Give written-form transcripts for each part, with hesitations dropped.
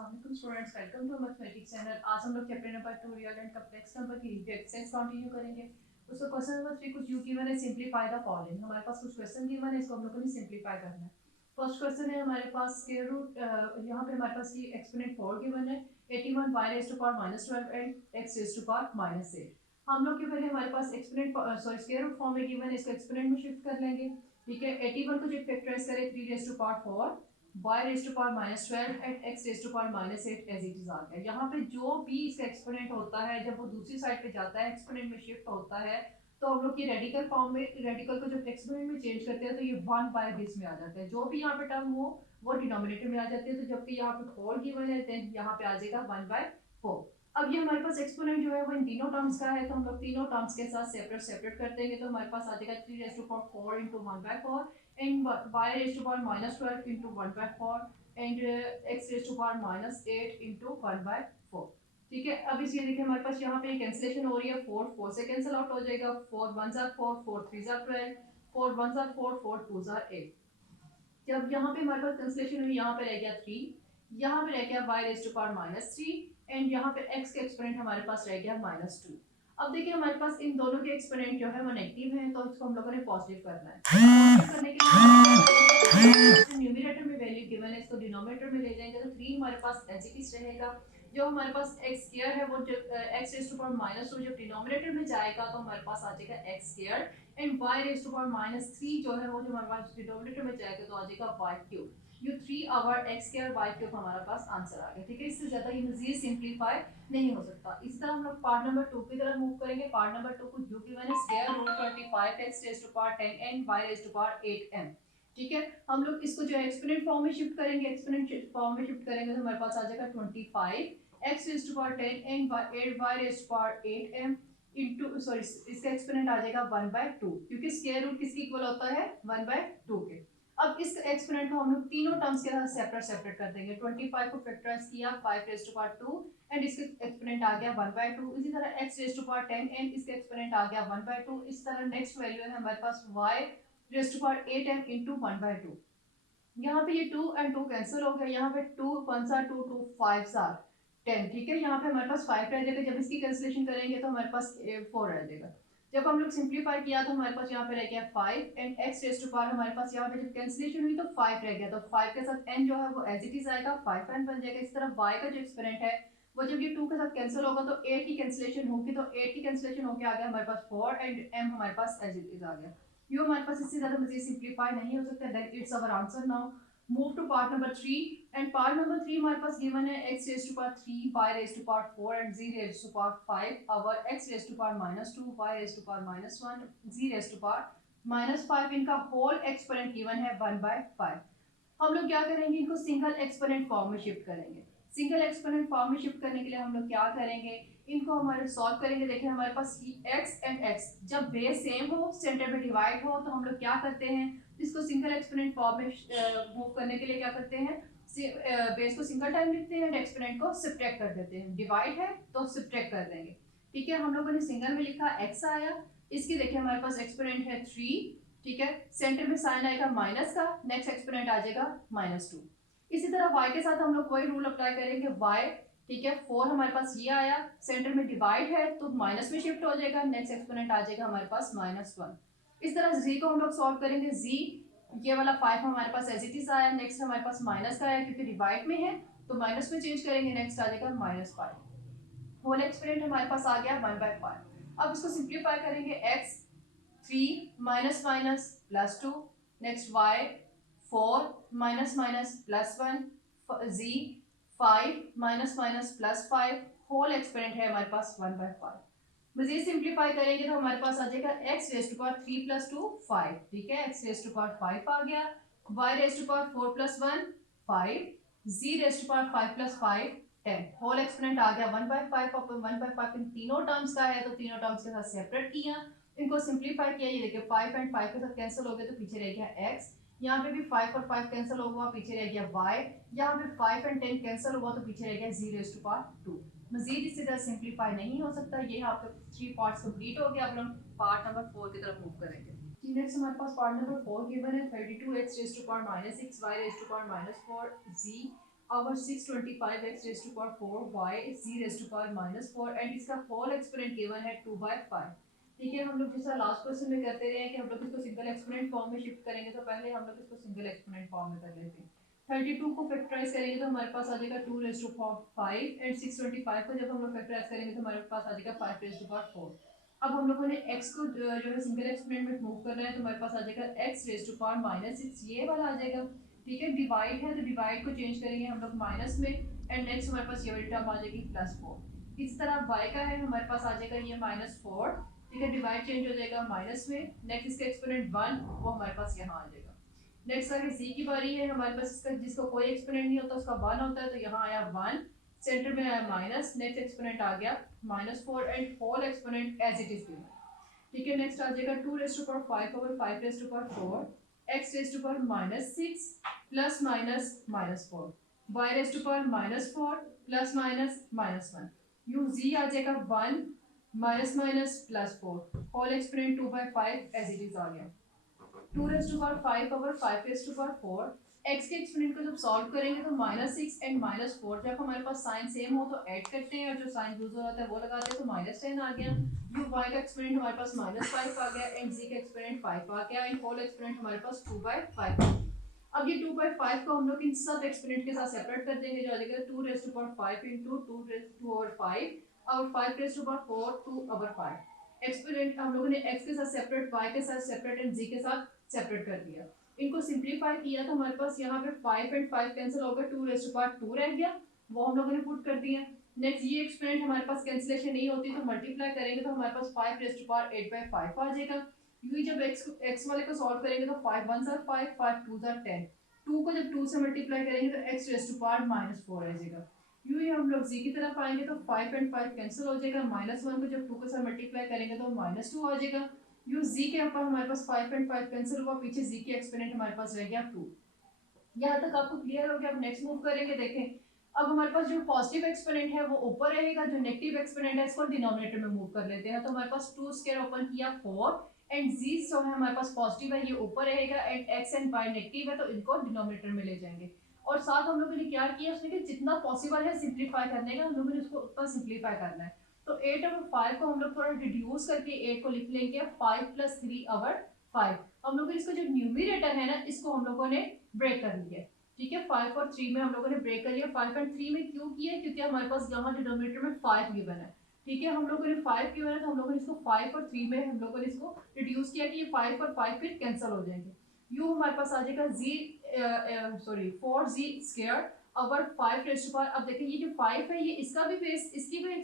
Students, welcome to mathematics channel. आज हम लोग chapter number 2 real and complex number की रिव्यू एक्सरसाइज कंटिन्यू करेंगे। उसका क्वेश्चन नंबर 3 कुछ यू गिवन है, सिंपलीफाई द फॉलोइंग। हमारे पास कुछ क्वेश्चन गिवन है, इसको हम लोग को सिंपलीफाई करना है। फर्स्ट क्वेश्चन है हमारे पास स्क्वायर रूट, यहाँ पे हमारे पास ये एक्सपोनेंट 4 गिवन है, 81 y raise to power -12 and x raise to power -8। हम लोग के पहले हमारे पास एक्सपोनेंट स्क्वायर रूट फॉर्म में गिवन है, इसको एक्सपोनेंट में शिफ्ट कर लेंगे। ठीक है, 81 को जब फैक्टराइज करें 3 raise to power 4 y raise to power -12 and x raise to power -8 as it is आ गया। यहाँ पे जो भी इसका एक्सपोनेंट होता है जब वो दूसरी साइड पे जाता है एक्सपोनेंट में शिफ्ट होता है, तो हम लोग की रेडिकल फॉर्म में रेडिकल को जब एक्सपोनेंट में चेंज करते हैं तो ये 1 बाय दिस में आ जाता है। जो भी यहाँ पे टर्म हो वो डिनोमिनेटर में आ जाती है, तो जबकि यहाँ पे 4 गिवन है देन यहाँ पे आ जाएगा 1/4। अब ये हमारे पास एक्सपोनेंट जो है वो इन तीनों टर्म्स का है, तो हम लोग तीनों टर्म्स के साथ सेपरेट कर देंगे। तो हमारे पास आ जाएगा 3 raise to power 4 into 1/4 and y raised to power -12 into 1/4 and x raised to power -8 into 1/4। ठीक है, अब इस ये देखिए हमारे पास यहाँ पे कैंसिलेशन हो रही है। 4 से कैंसिल आउट हो जाएगा। 4 1 4, 4 3 12, 4 1 4, 4 2 8। जब यहाँ पे हमारे पास कैंसिलेशन हुई, यहाँ पे रह गया 3, यहाँ पे रह गया y raised to power -3 and यहाँ पे x के एक्सपोनेंट हमारे पास रह गया -2। अब देखिए हमारे पास इन दोनों के एक्सपोनेंट जो है वो नेगेटिव है, तो इसको हम लोगों ने पॉजिटिव करना है। पॉजिटिव करने के लिए न्यूमरेटर में वैल्यू गिवन है, इसको डिनोमिनेटर में ले जाएंगे तो 3 हमारे पास एज इट इज रहेगा। जो हमारे पास x स्क्वायर है वो जब x रेज़ टू पावर -2 जब डिनोमिनेटर में जाएगा तो हमारे पास आ जाएगा x square and y raise to power -3 जो है वो जो हमारे पास डिनोमिनेटर में जाएगा तो आ जाएगा y क्यूब। ये 3 over x square y cube हमारे पास आंसर आ गया। ठीक है, इससे ज्यादा ये मजीद सिंपलीफाई नहीं हो सकता। इसी तरह हम लोग पार्ट नंबर 2 की तरफ मूव करेंगे। पार्ट नंबर 2 को जो गिवन है square root 25x raise to power 10 and y raise to power 8m। ठीक है, हम लोग इसको जो है एक्सपोनेंट फॉर्म में शिफ्ट करेंगे। एक्सपोनेंट फॉर्म में शिफ्ट करेंगे तो हमारे पास आ जाएगा 25 x raise to power 10 and 8 y raise to power 8m into sorry इसका एक्सपोनेंट आ जाएगा 1/2, क्योंकि स्क्वायर रूट किसके इक्वल होता है 1/2 के। अब इस एक्सपोनेंट को हम लोग तीनों टर्म्स के साथ सेपरेट कर देंगे। 25 को फैक्टराइज किया 5 रेज़ टू पावर 2 एंड इसका एक्सपोनेंट आ गया 1/2। इसी तरह x raise to power 10 and इसका एक्सपोनेंट आ गया 1/2। इस तरह नेक्स्ट वैल्यू है हमारे पास y raise to power 8m into 1/2। यहाँ पे ये 2 and 2 कैंसिल हो गया। यहाँ पे 2 1 2 2 5 10। ठीक है, यहाँ पे हमारे पास 5 रह जाएगा। जब इसकी कैंसिलेशन करेंगे तो हमारे पास 4 रह जाएगा। जब हम लोग सिंपलीफाई किया तो हमारे पास यहाँ पे रह गया 5 and x raise to power हमारे पास यहाँ पे जब कैंसिलेशन हुई तो 5 रह गया, तो 5 के साथ n जो है वो एज इट इज आएगा, 5n बन जाएगा। इस तरह y का जो एक्सपोनेंट है वो जब ये 2 के साथ कैंसिल होगा तो 8 की कैंसिलेशन होगी, तो 8 की कैंसिलेशन होके आ गया हमारे पास 4 एंड m हमारे पास एज इट इज आ गया। ये हमारे पास इससे ज्यादा मजीद सिंपलीफाई नहीं हो सकता। That it's our answer. Now move to part number 3 and part number 3 हमारे पास गिवन है x raise to power 3 y raise to power 4 and z raise to power 5 over x raise to power -2 y raise to power -1 z raise to power -5। इनका whole exponent given है 1/5। हम लोग क्या करेंगे, इनको सिंगल एक्सपोनेंट फॉर्म में shift करेंगे। Single exponent form में शिफ्ट करने के लिए हम लोग क्या करेंगे, इनको हमारे सॉल्व करेंगे। देखिए हमारे पास x एंड x जब बेस सेम हो, सेंटर में डिवाइड हो, तो हम लोग क्या करते हैं, इसको सिंगल एक्सपोनेंट फॉर्म में मूव करने के लिए क्या करते हैं, बेस को सिंगल टाइम लिखते हैं, एक्सपोनेंट को सब्ट्रैक्ट कर देते हैं। डिवाइड है तो सब्ट्रैक्ट कर देंगे। ठीक है, हम लोगों ने सिंगल में लिखा x आया, इसकी देखिए हमारे पास एक्सपोनेंट है 3। ठीक है, सेंटर में साइन आएगा माइनस का, नेक्स्ट एक्सपोनेंट आ जाएगा -2। इसी तरह y के साथ हम लोग वही रूल अप्लाई करेंगे। y ठीक है 4 हमारे पास ये आया, सेंटर में डिवाइड है तो माइनस में शिफ्ट हो जाएगा, नेक्स्ट एक्सपोनेंट आ जाएगा हमारे पास -1। इस तरह z को हम लोग सॉल्व करेंगे। z ये वाला 5 हमारे पास एज इट इज आया, नेक्स्ट हमारे पास माइनस का आया क्योंकि डिवाइड में है तो माइनस में चेंज करेंगे, नेक्स्ट आ जाएगा -5। होल एक्सपोनेंट हमारे पास आ गया 1/5। अब इसको सिंप्लीफाई करेंगे। x 3 minus minus plus 2, next y 4 minus minus plus 1, z 5 minus minus plus 5। Whole exponent है हमारे पास 1/5। मजीद सिंप्लीफाई करेंगे तो हमारे पास आ जाएगा x रेज़ टू पावर 3 + 2 5। ठीक है, x रेज़ टू पावर 5 आ गया, y raise to power 4 + 1 5, z raise to power 5 + 5 10। Whole exponent आ गया 1/5। अब 1/5 इन तीनों टर्म्स का है तो तीनों टर्म्स के साथ सेपरेट किया, इनको सिंप्लीफाई किया। ये देखिए 5 एंड 5 के साथ कैंसिल हो गए तो पीछे रह गया x, यहाँ पे भी 5 और 5 कैंसिल हुआ, पीछे रह गया y, यहाँ पे 5 एंड 10 कैंसिल हुआ तो पीछे रह गया 0 रेज़ टू पावर 2। मजीद इससे ज़्यादा सिंप्लीफाई नहीं हो सकता। ये आपका 3 पार्ट्स कंप्लीट हो गया। अब हम पार्ट नंबर 4 की तरफ मूव करेंगे। नेक्स्ट हमारे पास पार्ट नंबर 4 गिवन है 32x raise to power -6 y raise to power -4 z our 625 x raised to power 4 y z raised to power minus 4 and इसका होल एक्सपोनेंट गिवन है 2/5। ठीक है, हम लोग जैसा लास्ट क्वेश्चन में करते रहे हैं कि हम लोग इसको सिंगल एक्सपोनेंट फॉर्म में शिफ्ट करेंगे, तो पहले हम लोग इसको सिंगल एक्सपोनेंट फॉर्म में कर लेते हैं। 32 को फैक्टराइज करेंगे तो हमारे पास आ जाएगा 2 रेज़ टू पावर 5 एंड 625 को जब हम लोग फैक्टराइज करेंगे तो हमारे पास आ जाएगा 5 रेज़ टू पावर 4। अब हम लोगों ने x को जो है सिंगल एक्सपोनेंट में मूव करना है, तो हमारे पास आ जाएगा x रेज़ टू पावर -6, ये वाला आ जाएगा। ठीक है, डिवाइड है तो डिवाइड को चेंज करेंगे हम लोग माइनस में एंड नेक्स्ट हमारे पास ये वाली टर्म आ जाएगी +4। इस तरह y का है हमारे पास आ जाएगा ये -4। ठीक है, डिवाइड चेंज हो जाएगा माइनस में, नेक्स्ट इसका एक्सपोनेंट 1 वो हमारे पास यहाँ आ जाएगा। नेक्स्ट आगे c की बारी है, हमारे पास इसका जिसका कोई एक्सपोनेंट नहीं होता उसका 1 होता है, तो यहाँ आया 1, सेंटर में आया माइनस, नेक्स्ट एक्सपोनेंट आ गया -4 and whole exponent as it is given. ठीक है, नेक्स्ट आ जाएगा 2 raise to power 5 over 5 raise to power 4 x raise to power -6 plus minus -4 y raise to power -4 plus minus -1 यू z आ जाएगा 1 minus minus +4 whole exponent 2/5 as it is आ गया। 2 raise to power 5 over 5 raise to power 4 x के exponent को जब solve करेंगे तो -6 एंड -4 जब हमारे पास साइन सेम हो तो ऐड करते हैं और जो साइन दूसरा होता है वो लगाते हैं, तो -10 आ गया। u y का एक्सपोनेंट हमारे पास -5 आ गया एंड z का एक्सपोनेंट 5 आ गया एंड होल एक्सपोनेंट हमारे पास 2/5। अब ये 2/5 को हम लोग इन सब एक्सपोनेंट के साथ सेपरेट कर देंगे, जो आ जाएगा 2 raise to power 5 into 2 raise to power 5 और 5 raise to power 4 2 over 5। Exponent हम लोगों ने x के साथ सेपरेट, y के साथ सेपरेट एंड z के साथ सेपरेट कर दिया। इनको सिंपलीफाई किया तो हमारे पास यहाँ पे 5 एंड 5 कैंसिल हो गया, 2 रेज़ टू पावर 2 रह गया, वो हम लोगों ने पुट कर दिया। नेक्स्ट ये एक्सपोनेंट हमारे पास कैंसिलेशन नहीं होती तो मल्टीप्लाई करेंगे तो हमारे पास 5 रेज़ टू पावर 8/5 आ जाएगा। यूँ जब x वाले को सॉल्व करेंगे तो 5 1 are 5 5 2 are 10, 2 को जब 2 से मल्टीप्लाई करेंगे तो x रेज़ टू पावर -4 आ जाएगा। यूँ ही हम लोग z की तरफ आएंगे तो 5 एंड 5 कैंसिल हो जाएगा, -1 को जब 2 के साथ मल्टीप्लाई करेंगे तो -2 आ जाएगा। यू z के ऊपर हमारे पास 5 एंड 5 कैंसिल हुआ, पीछे z के एक्सपोनेंट हमारे पास रह गया 2। यहाँ तक आपको क्लियर हो गया। अब नेक्स्ट मूव करेंगे, देखें अब हमारे पास जो पॉजिटिव एक्सपोनेंट है वो ऊपर रहेगा, जो नेगेटिव एक्सपोनेंट है इसको डिनोमिनेटर में मूव कर लेते हैं, तो हमारे पास 2 स्क्वायर ओपन किया 4 एंड z जो है हमारे पास पॉजिटिव है ये ऊपर रहेगा and x and y negative है तो इनको डिनोमिनेटर में ले जाएंगे। और साथ हम लोगों ने क्या किया उसमें कि जितना पॉसिबल है सिंप्लीफाई करने का हम लोगों ने उसको उतना सिंप्लीफाई करना है, तो 8 ओवर 5 को हम लोग थोड़ा रिड्यूस करके 8 को लिख लेंगे 5 + 3 ओवर 5। हम लोगों ने इसको जो न्यूमरेटर है ना इसको हम लोगों ने ब्रेक कर लिया। ठीक है, 5 और 3 में हम लोगों ने ब्रेक कर लिया। 5 और 3 में क्यों किया, क्योंकि हमारे पास यहाँ डिनोमिनेटर में 5 गिवन है। ठीक है, हम लोगों ने 5 गिवन है तो हम लोगों ने इसको 5 और 3 में हम लोगों ने इसको रिड्यूस किया कि ये 5 और 5 फिर कैंसिल हो जाएंगे। यू हमारे पास आ जाएगा 4z² over 5 raise to power. अब देखिए ये जो 5 है ये इसका भी बेस, इसकी भी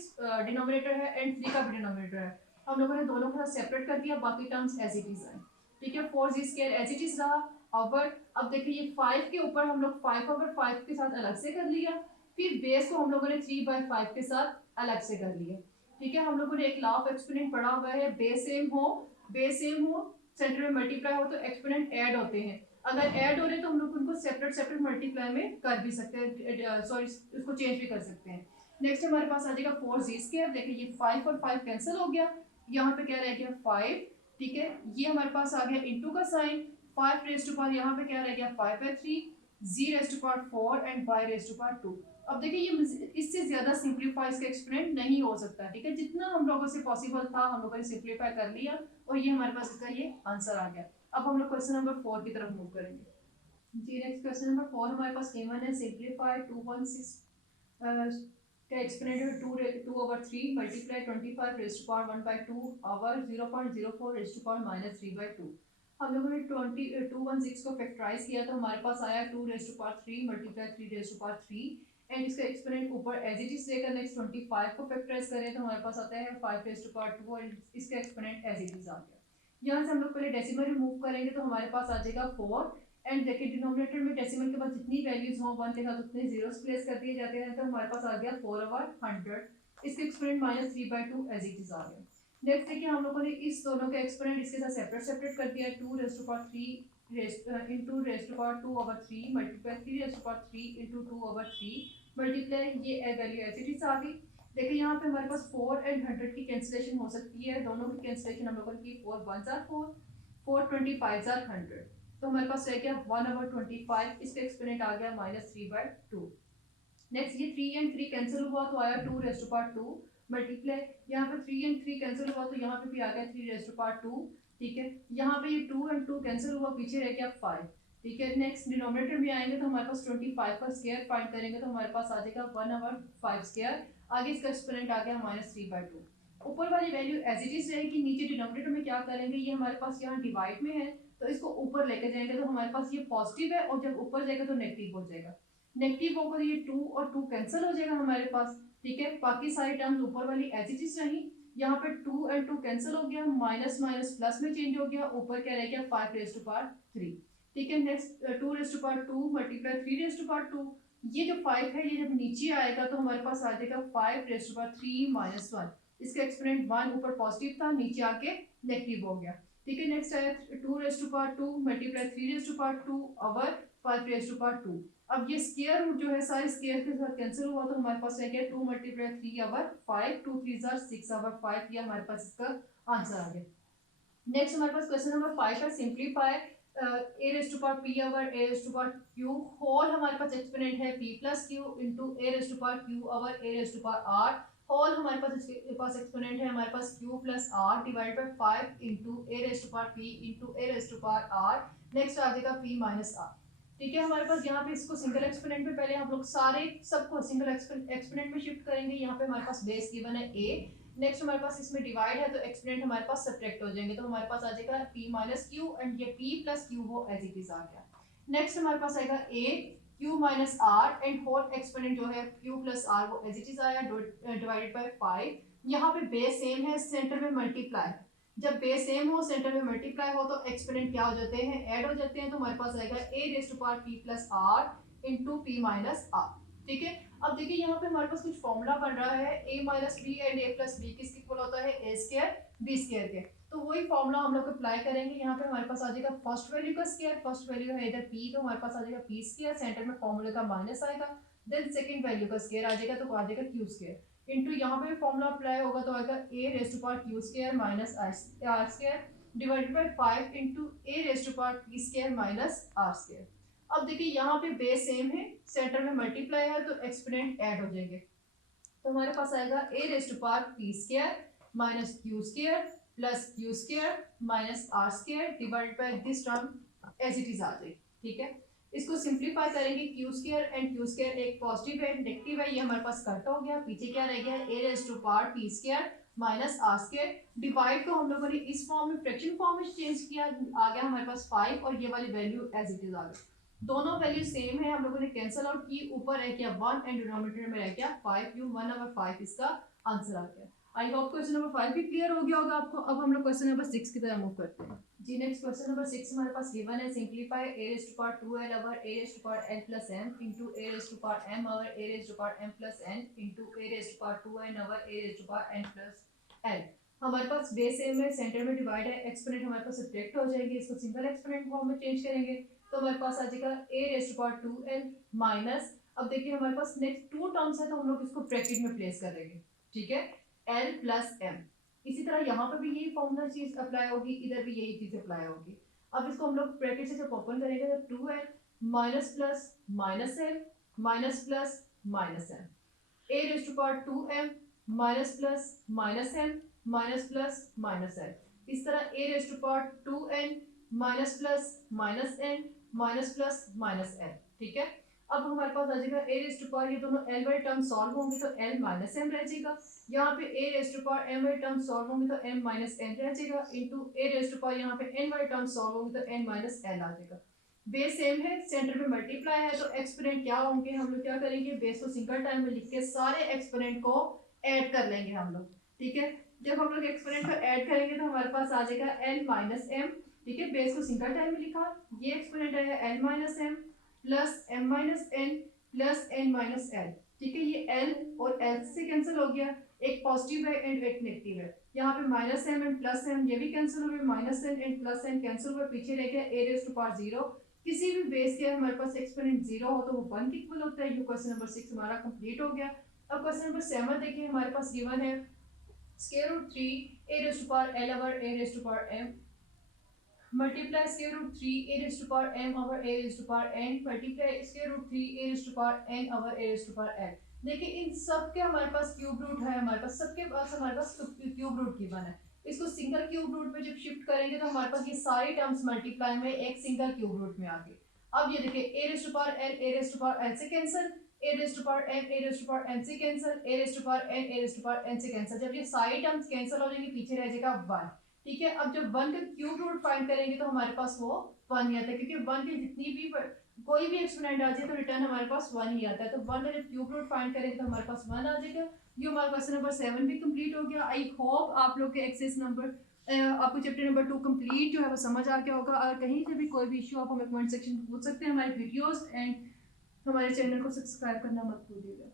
डिनोमिनेटर है एंड 3 का भी डिनोमिनेटर है, हम लोगों ने दोनों को सेपरेट कर दिया, बाकी टर्म्स एज इट इज है। ठीक है, 4z² एज इट इज रहा ओवर। अब देखिए ये 5 के ऊपर हम लोग 5 ओवर 5 के साथ अलग से कर लिया, फिर बेस को हम लोगों ने 3/5 के साथ अलग से कर लिया। ठीक है, हम लोगों ने एक लॉ ऑफ एक्सपोनेंट पढ़ा हुआ है, बेस सेम हो सेंटर में मल्टीप्लाई हो तो एक्सपोनेंट ऐड होते हैं, अगर ऐड हो रहे तो हम लोग उनको सेपरेट मल्टीप्लाई में कर भी सकते हैं, सॉरी इसको चेंज भी कर सकते हैं। नेक्स्ट हमारे पास आ जाएगा 4z²। देखिए ये 5 और 5 कैंसिल हो गया, यहाँ पे क्या रह गया 5। ठीक है, ये हमारे पास आ गया इनटू का साइन, 5 रेज़ टू पावर यहाँ पे क्या रह गया 5/3, z raise to power 4 and y raise to power 2। अब देखिए ये इससे ज्यादा सिंप्लीफाई इसका एक्सपोनेंट नहीं हो सकता। ठीक है, जितना हम लोगों से पॉसिबल था हम लोगों ने सिंप्लीफाई कर लिया और ये हमारे पास इसका ये आंसर आ गया। अब हम लोग क्वेश्चन नंबर 4 की तरफ मूव करेंगे। जी नेक्स्ट क्वेश्चन नंबर 4 हमारे पास गिवन है, सिंप्लीफाई 216 का एक्सपोनेंट है 2 over 3 multiply 25 raise to power 1/2 over 0.04 raise to power -3/2। हम लोगों ने 216 को फैक्टराइज किया तो हमारे पास आया 2 raise to power 3 multiply 3 raise to power 3 and इसका एक्सपोनेंट ऊपर एज इट इज लेकर नेक्स्ट 25 को फैक्टराइज करें तो हमारे पास आता है 5 रेज़ टू पावर 2 और इसका एक्सपोनेंट एज इट इज आ गया। यहाँ से हम लोग पहले डेसिमल रिमूव करेंगे तो हमारे पास आ जाएगा 4 एंड देखिए डिनोमिनेटर में डेसिमल के बाद जितनी वैल्यूज हो 1 के साथ उतने जीरोस प्लेस कर दिए जाते हैं, तो हमारे पास आ गया 4/100, इसका एक्सपोनेंट -3/2 एज इट इज आ गया। नेक्स्ट देखिए हम लोगों ने इस दोनों का एक्सपोनेंट इसके साथ सेपरेट कर दिया, 2 raise to power 3 into raise to power 2 over 3 multiply 3 raise to power 3 into 2 over 3 multiply ये वैल्यू एज इट इज आ गई। देखिए यहाँ पे हमारे पास 4 एंड 100 की कैंसिलेशन हो सकती है, दोनों की कैंसिलेशन हम लोगों ने की, 4 1s are 4 4 25s are 100, तो हमारे पास रह गया 1/25, इसका एक्सपोनेंट आ गया -3/2। नेक्स्ट ये 3 एंड 3 कैंसिल हुआ तो आया 2 रेज़ टू पावर 2 मल्टीप्लाई, यहाँ पे 3 एंड 3 कैंसिल हुआ तो यहाँ पे भी आ गया 3 रेज़ टू पावर 2, ठीक है। यहाँ पे ये 2 एंड 2 कैंसिल हुआ, पीछे रह गया 5, ठीक है। नेक्स्ट डिनोमिनेटर में आएंगे तो हमारे पास 25 का स्क्वायर फाइंड करेंगे तो हमारे पास आ जाएगा 1/5 स्क्वायर, आगे इसका एक्सपोनेंट आ गया -3/2। ऊपर वाली वैल्यू एज इट इज रहेगी, नीचे डिनोमिनेटर में क्या करेंगे, ये हमारे पास यहाँ डिवाइड में है तो इसको ऊपर लेके जाएंगे तो हमारे पास ये पॉजिटिव है और जब ऊपर जाएगा तो नेगेटिव हो जाएगा। नेगेटिव होकर ये 2 और 2 कैंसिल हो जाएगा हमारे पास, ठीक है। बाकी सारी टर्म्स ऊपर वाली एज इट इज रही, यहाँ पे 2 एंड 2 कैंसिल हो गया, माइनस माइनस प्लस में चेंज हो गया, ऊपर क्या रह गया 5 रेज़ टू पावर 3, ठीक है। Next 2 raise to power 2 multiply 3 raise to power 2, ये जो 5 है ये जब नीचे आएगा तो हमारे पास आ जाएगा 5 रेज़ टू पावर 3 माइनस 1, इसका एक्सपोनेंट 1 ऊपर पॉजिटिव था, नीचे आके नेगेटिव हो गया, ठीक है। नेक्स्ट आया 2 raise to power 2 multiply 3 raise to power 2 over 5 raise to power 2। अब ये स्क्वायर रूट जो है सारे स्क्वायर के साथ कैंसिल हुआ तो हमारे पास रह गया 2 मल्टीप्लाई 3 ओवर 5, 2 3 ज़ा 6 ओवर 5, ये हमारे पास इसका आंसर आ गया। नेक्स्ट हमारे पास क्वेश्चन नंबर 5 है simplify a raised to power p over a raised to power q whole, हमारे पास एक्सपोनेंट है p plus q into a raised to power q over a raised to power r whole, हमारे पास exponent है हमारे पास q plus r divide by 5 into a raised to power p into a raised to power r, next आ जाएगा p minus r, ठीक है। हमारे पास यहाँ पे इसको सिंगल एक्सपोनेंट में पहले हम लोग सारे सबको सिंगल एक्सपोनेंट में शिफ्ट करेंगे, यहाँ पे हमारे पास बेस गिवन है a, नेक्स्ट हमारे पास इसमें डिवाइड है तो एक्सपोनेंट हमारे पास सब्ट्रैक्ट हो जाएंगे तो हमारे पास आ जाएगा p माइनस क्यू एंड ये p प्लस क्यू वो एज इट इज आ गया। नेक्स्ट हमारे पास आएगा a q minus r and whole exponent जो है q प्लस r वो एज इट इज आया डिवाइडेड बाय 5, यहाँ पे बेस सेम है, सेंटर में मल्टीप्लाई, जब बेस सेम हो सेंटर में मल्टीप्लाई हो तो एक्सपोनेंट क्या हो जाते हैं, ऐड हो जाते हैं, तो हमारे पास आएगा a raise to power p plus r into p minus r, ठीक है। अब देखिए यहाँ पे हमारे पास कुछ फॉर्मूला बन रहा है a minus b and a plus b किसके इक्वल होता है a स्क्वायर b स्क्वायर के, तो वही फॉर्मूला हम लोग अप्लाई करेंगे। यहाँ पे हमारे पास आ जाएगा फर्स्ट वैल्यू का स्क्वायर, फर्स्ट वैल्यू है इधर p तो हमारे पास आ जाएगा p स्क्वायर, सेंटर में फॉर्मूले का माइनस आएगा, देन सेकंड वैल्यू का स्क्वायर आ जाएगा तो आ जाएगा q स्क्वायर इनटू यहाँ पे फॉर्मूला अप्लाई होगा तो आएगा a raise to power q square minus r square divided by 5 into a raise to power p square minus r square. अब देखिए यहाँ पे बेस सेम है, सेंटर में मल्टीप्लाई है तो एक्सपोनेंट ऐड हो जाएंगे, तो हमारे पास आएगा a raise to power p square minus q square plus q square minus r square divided by this term as it is आ जाएगी, ठीक है। इसको सिंपलीफाई करेंगे q square and q square एक पॉजिटिव है नेगेटिव है, ये हमारे पास कट हो गया, पीछे क्या रह गया a raise to power p square minus r square, divide को हम लोगों ने इस फॉर्म में फ्रैक्शन फॉर्म में चेंज किया, आ गया हमारे पास 5 और ये वाली वैल्यू एज इट इज आ गई, दोनों वैल्यू सेम है, हम लोगों ने कैंसिल आउट की, ऊपर रह गया 1 एंड डिनोमिनेटर में रह गया 5, क्यों 1/5 इसका आंसर आ गया। आई होप क्वेश्चन नंबर 5 भी क्लियर हो गया होगा आपको। अब हम लोग क्वेश्चन नंबर 6 की तरफ मूव करते हैं जी। नेक्स्ट क्वेश्चन नंबर 6 हमारे पास गिवन है simplify a raise to power 2l over a raise to power n plus m into a raise to power m over a raise to power m plus n into a raise to power 2n over a raise to power n plus n। हमारे पास base same है, centre में divide है, exponent हमारे पास subtract हो जाएंगे, इसको सिंगल एक्सपोनेंट फॉर्म में चेंज करेंगे तो हमारे पास आ जाएगा a raise to power 2l minus, अब देखिए हमारे पास नेक्स्ट टू टर्म्स है तो हम लोग इसको ब्रैकेट में प्लेस कर देंगे, ठीक है, l प्लस m। इसी तरह यहाँ पर भी यही फॉर्मूला चीज अप्लाई होगी, इधर भी यही चीज अप्लाई होगी। अब इसको हम लोग ब्रैकेट से जब ओपन करेंगे तो 2l minus plus minus l minus plus minus m, a raise to power 2m minus plus minus m minus plus minus l, इस तरह a raise to power 2n minus plus minus n minus plus minus l, ठीक है। अब हमारे पास आ जाएगा a raise to power, ये दोनों l वाले टर्म सॉल्व होंगे तो l माइनस m रह जाएगा, यहाँ पे a raise to power m वाले टर्म सॉल्व होंगे तो m माइनस n रह जाएगा into a raise to power यहाँ पे n वाले टर्म सॉल्व होंगे तो n माइनस l आ जाएगा। बेस सेम है, सेंटर में मल्टीप्लाई है तो एक्सपोनेंट क्या होंगे, हम लोग क्या करेंगे बेस को सिंगल टाइम में लिख के सारे एक्सपोनेंट को ऐड कर लेंगे हम लोग, ठीक है। जब हम लोग एक्सपोनेंट को ऐड करेंगे तो हमारे पास आ जाएगा l माइनस m, ठीक है, बेस को सिंगल टाइम में लिखा, ये एक्सपोनेंट आएगा l minus m plus m minus n plus n minus l, ठीक है। ये l और l से कैंसिल हो गया, एक पॉजिटिव है एंड एक नेगेटिव है, यहाँ पे minus m and plus m ये भी कैंसिल हो गए, minus n and plus n cancel हुए, पीछे रह गया a रेज़ टू पावर 0। किसी भी बेस के हमारे पास एक्सपोनेंट 0 हो तो वो 1 के इक्वल होता है। ये क्वेश्चन नंबर 6 हमारा कंप्लीट हो गया। अब क्वेश्चन नंबर 7 देखिए, हमारे पास गिवन है square root 3 a raise to power l over a raise to power m multiply square root 3 a raised to power m over a raised to power n multiply square root 3 a raised to power n over a raised to power n। देखिए इन सब के हमारे पास cube root है, हमारे पास सबके पास हमारे पास cube root given है। इसको सिंगल क्यूब रूट पे जब शिफ्ट करेंगे तो हमारे पास ये सारी टर्म्स मल्टीप्लाई में एक सिंगल क्यूब रूट में आ गए। अब ये देखिए a raised to power n a raised to power n से cancel, a raised to power m a raised to power n से cancel, a raised to power n a raised to power n से cancel. जब ये सारी terms cancel हो जाएंगी पीछे रह जाएगा 1। ठीक है, अब जब 1 का क्यूब रूट फाइंड करेंगे तो हमारे पास वो 1 ही आता है, क्योंकि 1 की जितनी भी कोई भी एक्सपोनेंट आ जाए तो रिटर्न हमारे पास 1 ही आता है। तो 1 का जब क्यूब रूट फाइंड करेंगे तो हमारे पास 1 आ जाएगा। ये हमारा क्वेश्चन नंबर 7 भी कंप्लीट हो गया। आई होप आप लोग के एक्सेस नंबर आपको चैप्टर नंबर 2 कंप्लीट जो है वो समझ आ गया होगा। अगर कहीं से भी कोई भी इशू आप हमें कमेंट सेक्शन में पूछ सकते हैं। हमारे वीडियोस एंड हमारे चैनल को सब्सक्राइब करना मत भूलिएगा।